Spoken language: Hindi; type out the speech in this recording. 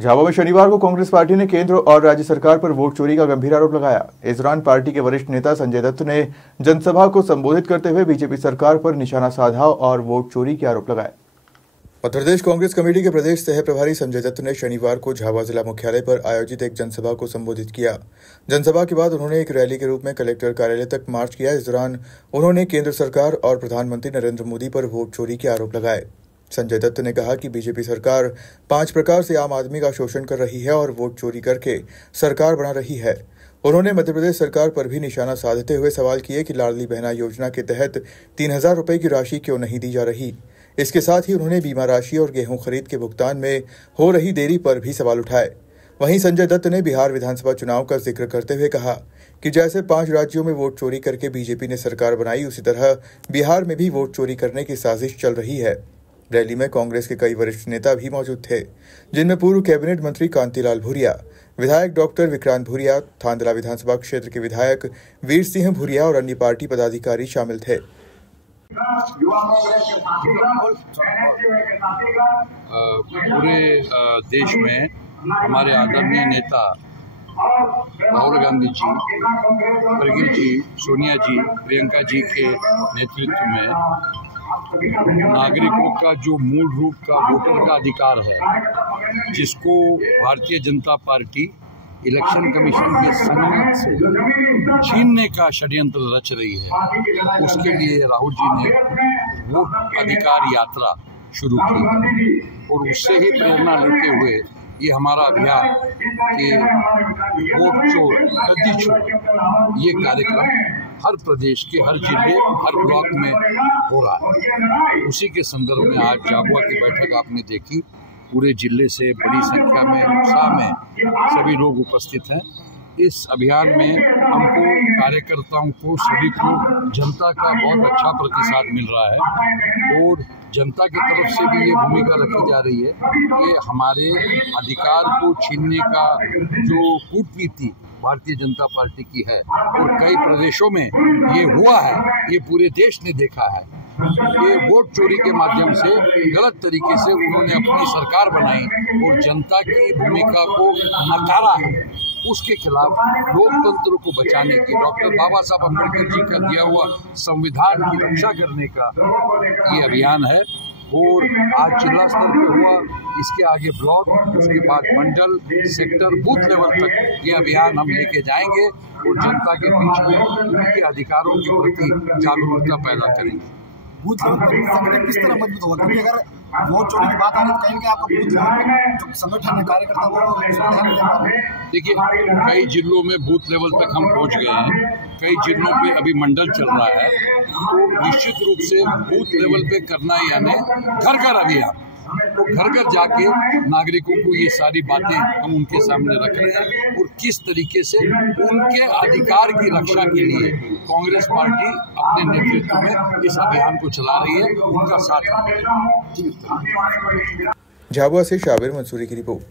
झाबुआ में शनिवार को कांग्रेस पार्टी ने केंद्र और राज्य सरकार पर वोट चोरी का गंभीर आरोप लगाया। इस दौरान पार्टी के वरिष्ठ नेता संजय दत्त ने जनसभा को संबोधित करते हुए बीजेपी सरकार पर निशाना साधा और वोट चोरी के आरोप लगाए। मध्य प्रदेश कांग्रेस कमेटी के प्रदेश सह प्रभारी संजय दत्त ने शनिवार को झाबुआ जिला मुख्यालय पर आयोजित एक जनसभा को संबोधित किया। जनसभा के बाद उन्होंने एक रैली के रूप में कलेक्टर कार्यालय तक मार्च किया। इस दौरान उन्होंने केंद्र सरकार और प्रधानमंत्री नरेंद्र मोदी पर वोट चोरी के आरोप लगाए। संजय दत्त ने कहा कि बीजेपी सरकार 5 प्रकार से आम आदमी का शोषण कर रही है और वोट चोरी करके सरकार बना रही है। उन्होंने मध्य प्रदेश सरकार पर भी निशाना साधते हुए सवाल किए कि लाडली बहना योजना के तहत 3000 रुपए की राशि क्यों नहीं दी जा रही। इसके साथ ही उन्होंने बीमा राशि और गेहूं खरीद के भुगतान में हो रही देरी पर भी सवाल उठाए। वहीं संजय दत्त ने बिहार विधानसभा चुनाव का जिक्र करते हुए कहा कि जैसे 5 राज्यों में वोट चोरी करके बीजेपी ने सरकार बनाई, उसी तरह बिहार में भी वोट चोरी करने की साजिश चल रही है। रैली में कांग्रेस के कई वरिष्ठ नेता भी मौजूद थे, जिनमें पूर्व कैबिनेट मंत्री कांतिलाल भूरिया, विधायक डॉक्टर विक्रांत भूरिया, थांदला विधानसभा क्षेत्र के विधायक वीर सिंह भूरिया और अन्य पार्टी पदाधिकारी शामिल थे। पूरे देश में हमारे आदरणीय नेता राहुल गांधी जी, खड़गे जी, सोनिया जी, प्रियंका जी के नेतृत्व में नागरिकों का जो मूल रूप का वोटर का अधिकार है, जिसको Bharatiya Janata party election commission के संगत से छीनने का षड्यंत्र रच रही है, उसके लिए राहुल जी ने वोट अधिकार यात्रा शुरू की और उससे ही प्रेरणा लेते हुए ये हमारा अभियान कि वोट चोर गद्दी चोर, ये कार्यक्रम हर प्रदेश के हर जिले, हर ब्लॉक में हो रहा है। उसी के संदर्भ में आज झाबुआ की बैठक आपने देखी। पूरे जिले से बड़ी संख्या में, उत्साह में सभी लोग उपस्थित हैं। इस अभियान में हमको कार्यकर्ताओं को, सभी को जनता का बहुत अच्छा प्रतिसाद मिल रहा है और जनता की तरफ से भी ये भूमिका रखी जा रही है कि हमारे अधिकार को छीनने का जो कूटनीति भारतीय जनता पार्टी की है और कई प्रदेशों में ये हुआ है, ये पूरे देश ने देखा है। ये वोट चोरी के माध्यम से गलत तरीके से उन्होंने अपनी सरकार बनाई और जनता की भूमिका को नकारा है। उसके खिलाफ लोकतंत्र को बचाने की, डॉक्टर बाबा साहब अम्बेडकर जी का दिया हुआ संविधान की रक्षा करने का ये अभियान है और आज जिला स्तर पे हुआ, इसके आगे ब्लॉक, उसके बाद मंडल, सेक्टर, बूथ लेवल तक ये अभियान हम लेके जाएंगे और जनता के बीच में उनके अधिकारों के प्रति जागरूकता पैदा करेंगे। बूथ लेवल पर किस तरह मजबूत होगा? क्योंकि अगर वोट चोरी की बात आ रही तो कहीं आपका बूथ लेवल जो संगठन है, कार्यकर्ता वो देखिए, कई जिलों में बूथ लेवल तक हम पहुंच गए हैं, कई जिलों पे अभी मंडल चल रहा है, तो निश्चित रूप से बूथ लेवल पे करना यानी घर घर अभियान, तो घर घर जाके नागरिकों को ये सारी बातें हम उनके सामने रख रहे हैं और किस तरीके से उनके अधिकार की रक्षा के लिए कांग्रेस पार्टी अपने नेतृत्व में इस अभियान को चला रही है, उनका साथ। झाबुआ से शाबिर मंसूरी की रिपोर्ट।